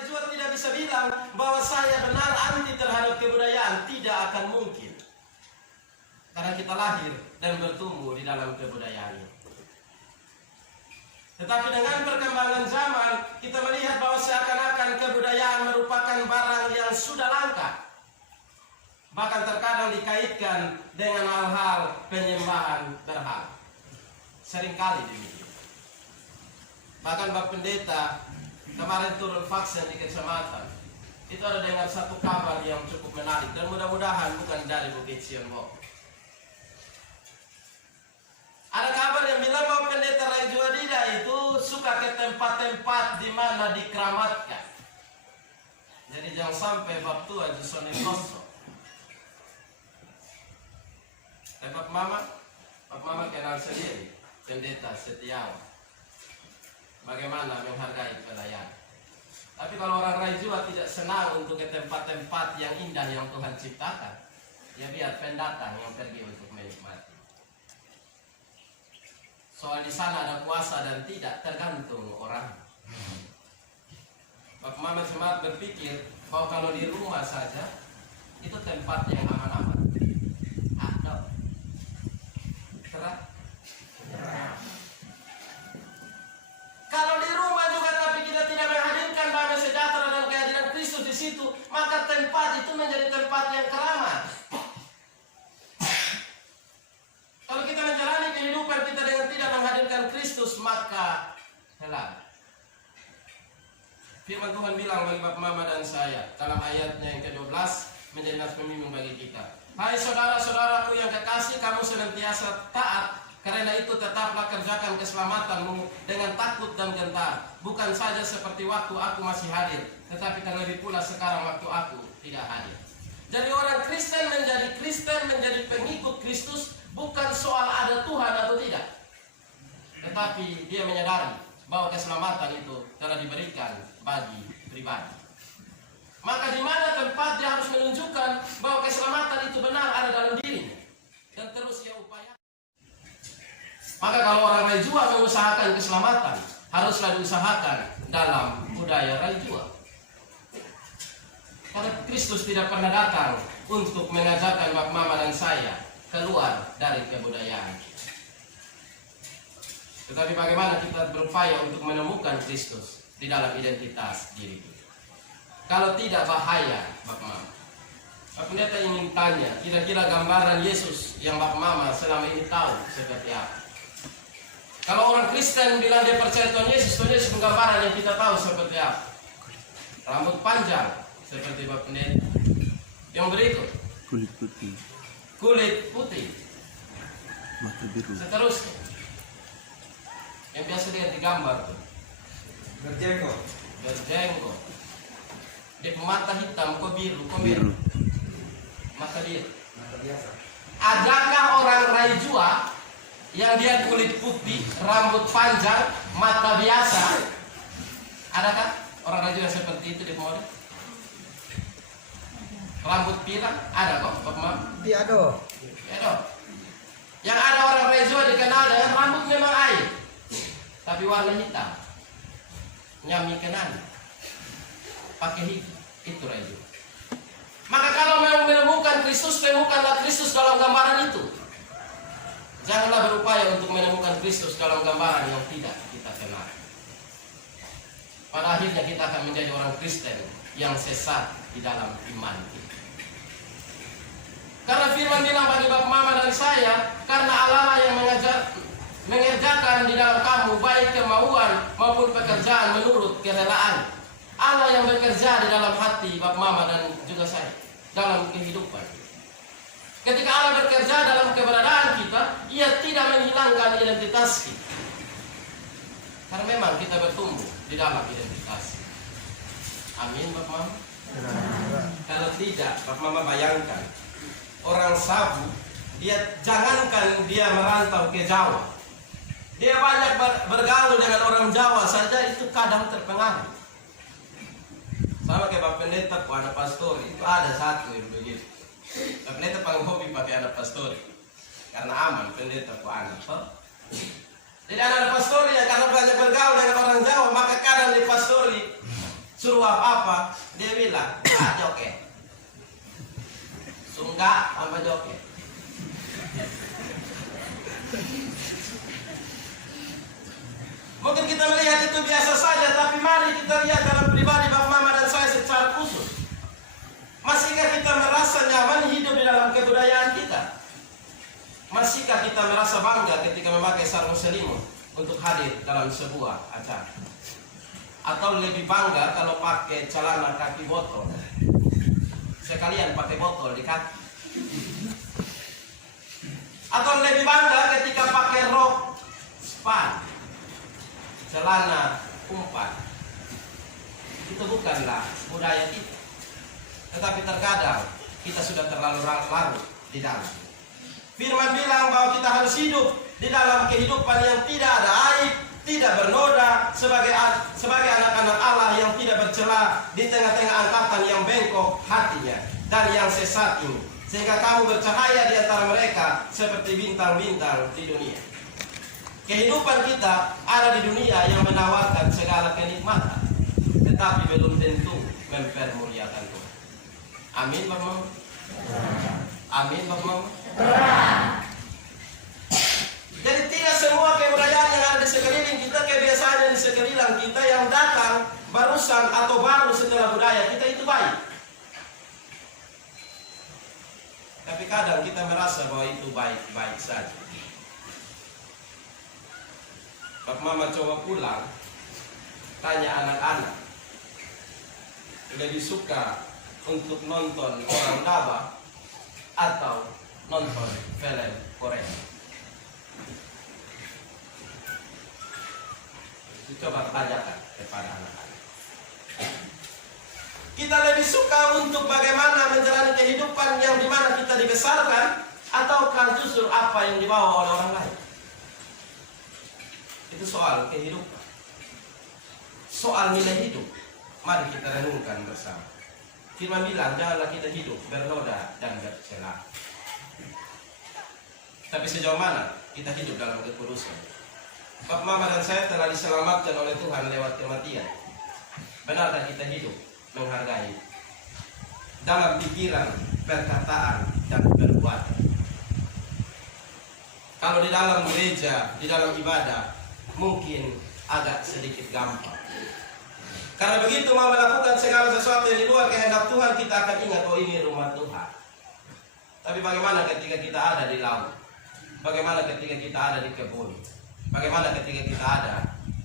Rajua tidak bisa bilang bahwa saya benar anti terhadap kebudayaan. Tidak akan mungkin. Karena kita lahir dan bertumbuh di dalam kebudayaan ini. Tetapi dengan perkembangan zaman, kita melihat bahwa seakan-akan kebudayaan merupakan barang yang sudah langka. Bahkan terkadang dikaitkan dengan hal-hal penyembahan berhala. Seringkali demikian. Bahkan Bapak Pendeta kemarin turun vaksin di kecamatan. Itu ada dengar satu kabar yang cukup menarik. Dan mudah-mudahan bukan dari Bukit Sion Bogor. Ada kabar yang bilang bahwa Pendeta Rajua Dida itu suka ke tempat-tempat di mana dikeramatkan. Jadi jangan sampai bab tua jusoni kosong. Bapak Mama kenal sendiri Pendeta Setiawan. Bagaimana menghargai pelayan. Tapi kalau orang Rajua tidak senang untuk ke tempat-tempat yang indah yang Tuhan ciptakan, ya biar pendatang yang pergi untuk menikmati. Soal di sana ada kuasa dan tidak tergantung orang. Bapak Mama Semat berpikir bahwa kalau di rumah saja itu tempat yang aman-aman. Ada terang. Kalau di rumah juga tapi kita tidak menghadirkan damai sejahtera dan kehadiran Kristus di situ, maka tempat itu menjadi tempat yang keramat. Kalau kita menjalani kehidupan kita dengan tidak menghadirkan Kristus, maka hilang. Firman Tuhan bilang bagi Bapak Mama dan saya dalam ayatnya yang ke-12 menjadi nas pemimpin bagi kita. Hai saudara-saudaraku yang kekasih, kamu senantiasa taat, karena itu tetaplah kerjakan keselamatanmu dengan takut dan gentar. Bukan saja seperti waktu aku masih hadir, tetapi terlebih pula sekarang waktu aku tidak hadir. Jadi orang Kristen, menjadi pengikut Kristus bukan soal ada Tuhan atau tidak, tetapi dia menyadari bahwa keselamatan itu telah diberikan bagi pribadi. Maka di mana tempat dia harus menunjukkan bahwa keselamatan itu benar ada dalam dirinya dan terus ia upayakan. Maka kalau orang Rajua mengusahakan keselamatan, haruslah diusahakan dalam budaya Rajua. Karena Kristus tidak pernah datang untuk mengajarkan Bapak Mama dan saya keluar dari kebudayaan. Tetapi bagaimana kita berupaya untuk menemukan Kristus di dalam identitas diri kita. Kalau tidak bahaya, Bapak Mama. Bapak Pendeta ingin tanya, kira-kira gambaran Yesus yang Bapak Mama selama ini tahu seperti apa? Kalau orang Kristen bilang dia percaya Tuhan Yesus gambaran yang kita tahu seperti apa? Rambut panjang, seperti Bapak Pendeta. Yang berikut, kulit putih, mata biru. Seterusnya, yang biasa lihat di gambar tuh, berjenggot. Dia mata hitam, kok biru, mata biru. Adakah orang Rajua yang dia kulit putih, rambut panjang, mata biasa? Adakah orang Rajua seperti itu di model? Rambut pirang ada kok, Bapak Mam? Tiada. Yang ada orang Rajua dikenal dengan rambut memang air, tapi warna hitam, nyami kenan, pakai hitam, itu Rajua. Maka kalau mau menemukan Kristus, temukanlah Kristus dalam gambaran itu. Janganlah berupaya untuk menemukan Kristus dalam gambaran yang tidak kita kenal. Pada akhirnya kita akan menjadi orang Kristen yang sesat di dalam iman kita. Karena firman bilang bagi Bapak Mama dan saya, karena Allah yang mengerjakan di dalam kamu baik kemauan maupun pekerjaan menurut kerelaan. Allah yang bekerja di dalam hati Bapak Mama dan juga saya dalam kehidupan. Ketika Allah bekerja dalam keberadaan kita, ia tidak menghilangkan identitas kita. Karena memang kita bertumbuh di dalam identitas. Amin Bapak Mama. Kalau tidak, Bapak Mama bayangkan orang Sabu, jangankan dia merantau ke Jawa, dia banyak bergaul dengan orang Jawa saja itu kadang terpengaruh. Sama kayak Bapak Pendeta, ada pastor, itu ada satu yang begitu. Bapak Pendeta paling hobi pakai anak pastor, karena aman pendeta ku anak. Jadi anak pastor ya karena banyak bergaul dengan orang Jawa, maka kadang di pastori Suruh apa? Dia bilang, joget. Sunggak sama joget. Mungkin kita melihat itu biasa saja, tapi mari kita lihat dalam pribadi Bapak Mama dan saya secara khusus. Masihkah kita merasa nyaman hidup di dalam kebudayaan kita? Masihkah kita merasa bangga ketika memakai sarung selimut untuk hadir dalam sebuah acara? Atau lebih bangga kalau pakai celana kaki botol? Sekalian pakai botol di kaki. Atau lebih bangga ketika pakai rok span, celana umpan. Itu bukanlah budaya kita. Tetapi terkadang kita sudah terlalu larut di dalam. Firman bilang bahwa kita harus hidup di dalam kehidupan yang tidak ada aib, tidak bernoda, sebagai anak-anak Allah yang tidak bercela di tengah-tengah angkatan yang bengkok hatinya dan yang sesat ini, sehingga kamu bercahaya di antara mereka seperti bintang-bintang di dunia. Kehidupan kita ada di dunia yang menawarkan segala kenikmatan, tetapi belum tentu mempermuliakan Tuhan. Amin, Bapak Mama. Amin, Bapak Mama. Jadi tidak semua kebudayaan yang ada di sekeliling kita, kebiasaan yang di sekeliling kita yang datang barusan atau baru setelah budaya kita itu baik. Tapi kadang kita merasa bahwa itu baik-baik saja. Bapak Mama coba pulang, tanya anak-anak, lebih suka untuk nonton orang Daba atau nonton film Korea? Coba tanyakan kepada anak-anak. Kita lebih suka untuk bagaimana menjalani kehidupan yang dimana kita dibesarkan, ataukah justru apa yang dibawa oleh orang lain? Itu soal kehidupan, soal nilai hidup. Mari kita renungkan bersama. Firman bilang, janganlah kita hidup bernoda dan bercela. Tapi sejauh mana kita hidup dalam kekudusan? Bapak Mama dan saya telah diselamatkan oleh Tuhan lewat kematian. Benarkah kita hidup menghargai dalam pikiran, perkataan, dan perbuatan? Kalau di dalam gereja, di dalam ibadah, mungkin agak sedikit gampang. Karena begitu mau melakukan segala sesuatu yang di luar kehendak Tuhan, kita akan ingat, oh ini rumah Tuhan. Tapi bagaimana ketika kita ada di laut? Bagaimana ketika kita ada di kebun? Bagaimana ketika kita ada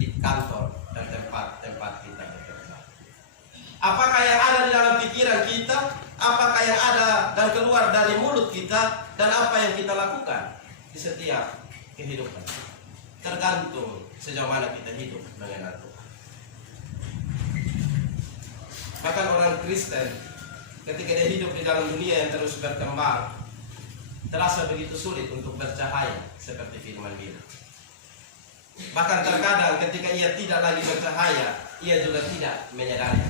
di kantor dan tempat-tempat kita bekerja? Apakah yang ada di dalam pikiran kita? Apakah yang ada dan keluar dari mulut kita? Dan apa yang kita lakukan di setiap kehidupan? Tergantung sejauh mana kita hidup mengenal Tuhan. Bahkan orang Kristen ketika dia hidup di dalam dunia yang terus berkembang, terasa begitu sulit untuk bercahaya seperti firman bilang. Bahkan terkadang ketika ia tidak lagi bercahaya, ia juga tidak menyadari.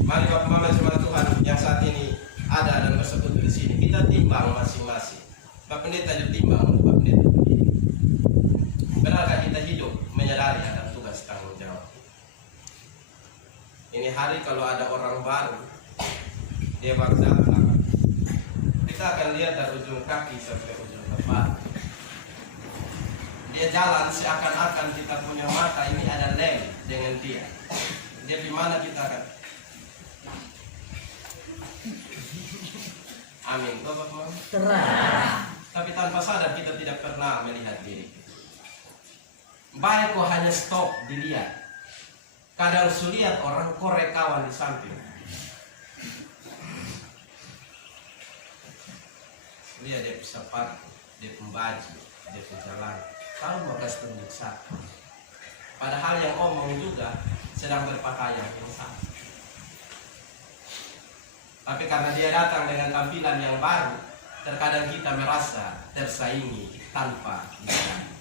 Mari Bapak Mama jemaat Tuhan yang saat ini ada dan bersekutu di sini, kita timbang masing-masing. Bapak Pendeta juga timbang untuk Bapak Pendeta. Benarkah kita hidup menyadari akan tugas tanggung jawab? Ini hari kalau ada orang baru, dia baru datang, kita akan lihat dari ujung kaki sampai ujung kepala. Dia jalan seakan-akan kita punya mata ini ada lem dengan dia. Dia di mana kita akan? Amin, Bapak Mama. Tapi tanpa sadar kita tidak pernah melihat diri. Baik kok hanya stop dilihat. Kadang sulihat orang korek kawan di samping. Lihat dia sepatu, dia pembaju, dia jalan. Kalau bagas tunjuk satu. Padahal yang omong juga sedang berpakaian yang sama. Tapi karena dia datang dengan tampilan yang baru, terkadang kita merasa tersaingi tanpa disadari.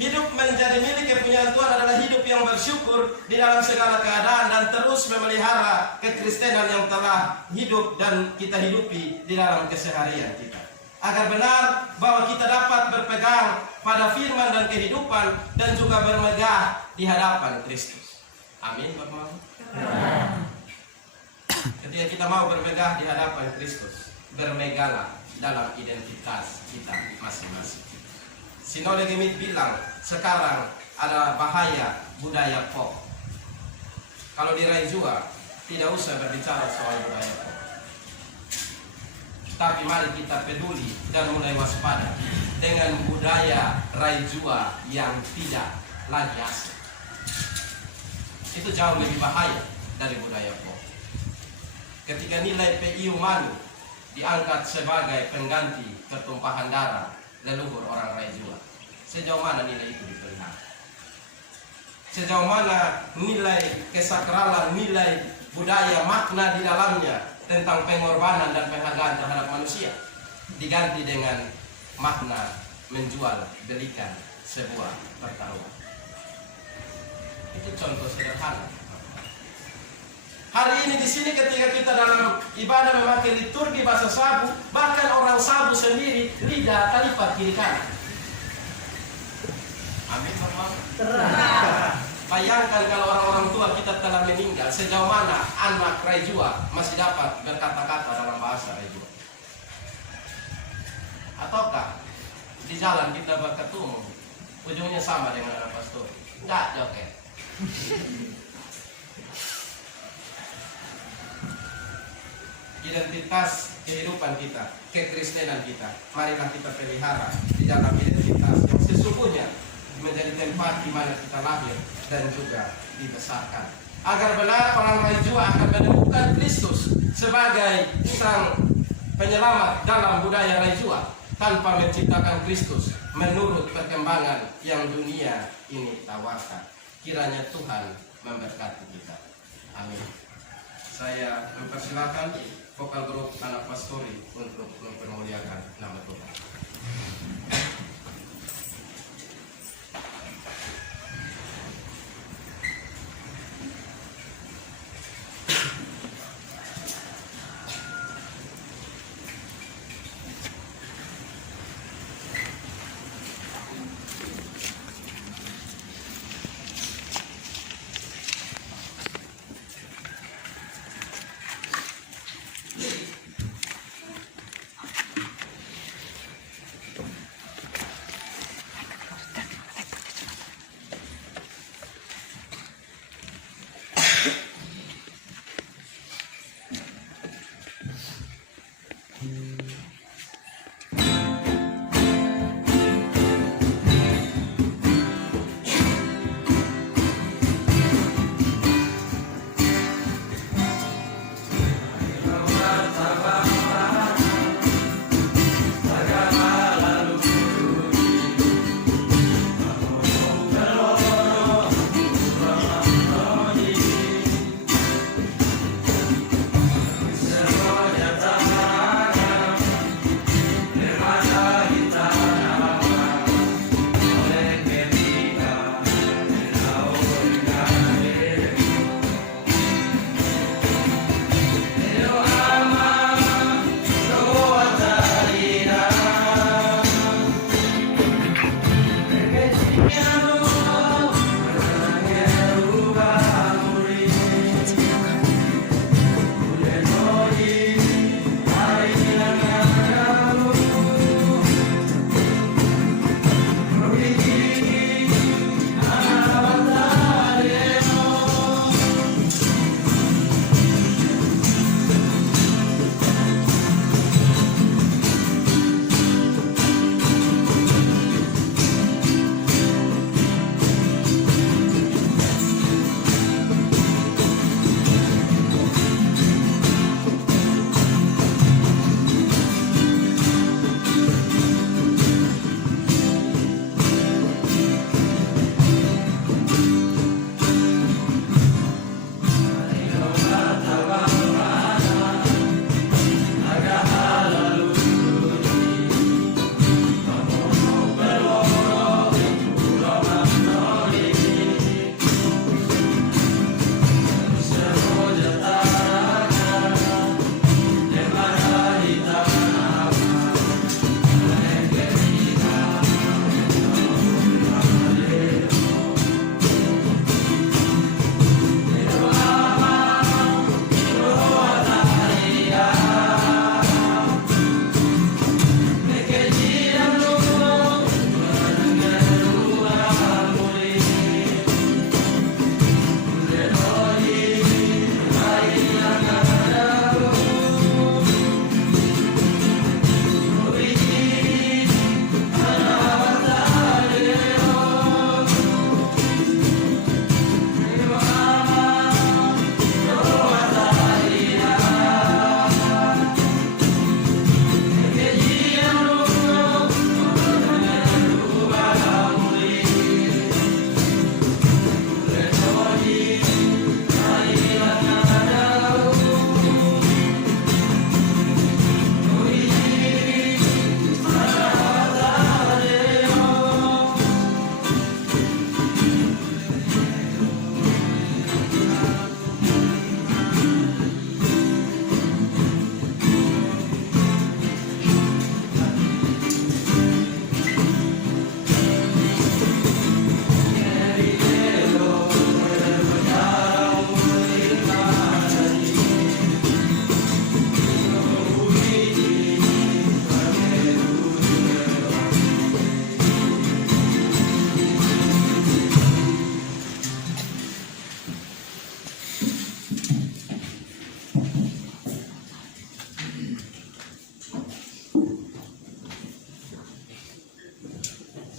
Hidup menjadi milik kepunyaan Tuhan adalah hidup yang bersyukur di dalam segala keadaan dan terus memelihara kekristenan yang telah hidup dan kita hidupi di dalam keseharian kita. Agar benar bahwa kita dapat berpegang pada firman dan kehidupan dan juga bermegah di hadapan Kristus. Amin, Bapak Mama. Ketika kita mau bermegah di hadapan Kristus, bermegalah dalam identitas kita masing-masing. Sinode Gemit bilang sekarang ada bahaya budaya pop. Kalau di Raijua tidak usah berbicara soal budaya pop. Tapi mari kita peduli dan mulai waspada dengan budaya Raijua yang tidak lagi asing. Itu jauh lebih bahaya dari budaya pop. Ketika nilai PIU Manu diangkat sebagai pengganti pertumpahan darah leluhur orang Raijua, sejauh mana nilai itu dipelihara? Sejauh mana nilai kesakralan, nilai budaya, makna di dalamnya tentang pengorbanan dan penghargaan terhadap manusia diganti dengan makna menjual belikan sebuah pertaruhan. Itu contoh sederhana. Hari ini di sini ketika kita dalam ibadah memakai liturgi bahasa Sabu, bahkan orang Sabu sendiri lidah talipat kiri kanan. Amin, Bapak. Bayangkan kalau orang-orang tua kita telah meninggal, sejauh mana anak Raijua masih dapat berkata-kata dalam bahasa Raijua? Ataukah di jalan kita berketemu, ujungnya sama dengan anak pastor? Enggak, joket. Identitas kehidupan kita, kekristenan kita, marilah kita pelihara di dalam identitas yang sesungguhnya menjadi tempat di mana kita lahir dan juga dibesarkan. Agar benar orang Raijua akan menemukan Kristus sebagai sang penyelamat dalam budaya Raijua tanpa menciptakan Kristus menurut perkembangan yang dunia ini tawarkan. Kiranya Tuhan memberkati kita. Amin. Saya mempersilakan vokal grup anak pastori untuk mempermuliakan nama Tuhan.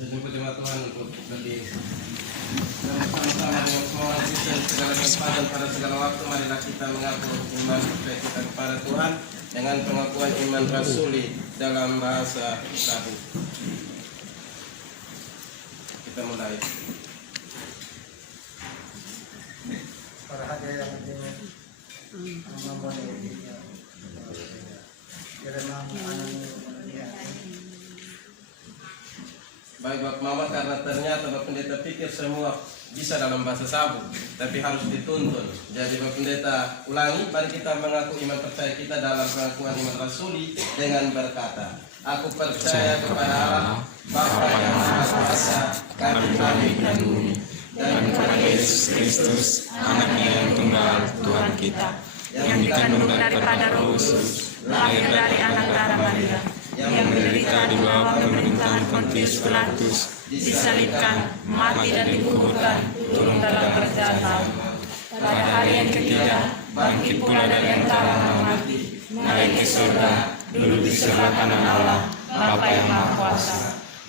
Sejumpa jemaat Tuhan untuk berdiri. Dan bersama-sama dengan semua orang Kristen segala kesempatan pada segala waktu, marilah kita mengaku iman percaya kita kepada Tuhan dengan pengakuan iman rasuli dalam bahasa Sabu. Kita mulai. Para hadirin yang berbahagia, membawa dirinya. Dalam nama anak-anak. Baik Bapak Mama, karena ternyata Bapak Pendeta pikir semua bisa dalam bahasa Sabu, tapi harus dituntun. Jadi Bapak Pendeta ulangi, mari kita mengaku iman percaya kita dalam pengakuan iman rasuli dengan berkata, aku percaya kepada Allah, Bapa yang Maha Kuasa, kami dan bumi, dan kepada Yesus Kristus, Anaknya yang tunggal, Tuhan kita, yang dikandung daripada Roh Kudus, lahir dari anak darah Maria, yang menderita di bawah pemerintahan Pontius Pilatus, disalibkan, mati dan dikuburkan, turun dalam kerajaan maut. Pada hari yang ketiga, bangkit pula dari antara orang mati, naik ke surga, duduk di sebelah kanan Allah, Bapa yang Maha Kuasa,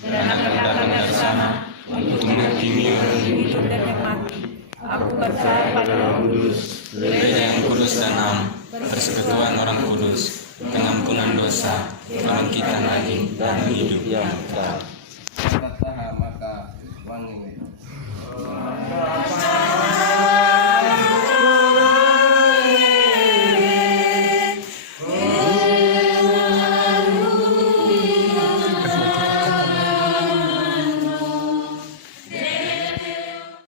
dan akan datang dari sana untuk menghakimi orang hidup dan yang mati. Aku percaya pada Roh Kudus, Gereja yang kudus dan am, persekutuan orang kudus, pengampunan dosa, bangkitan lagi dan hidup yang kekal.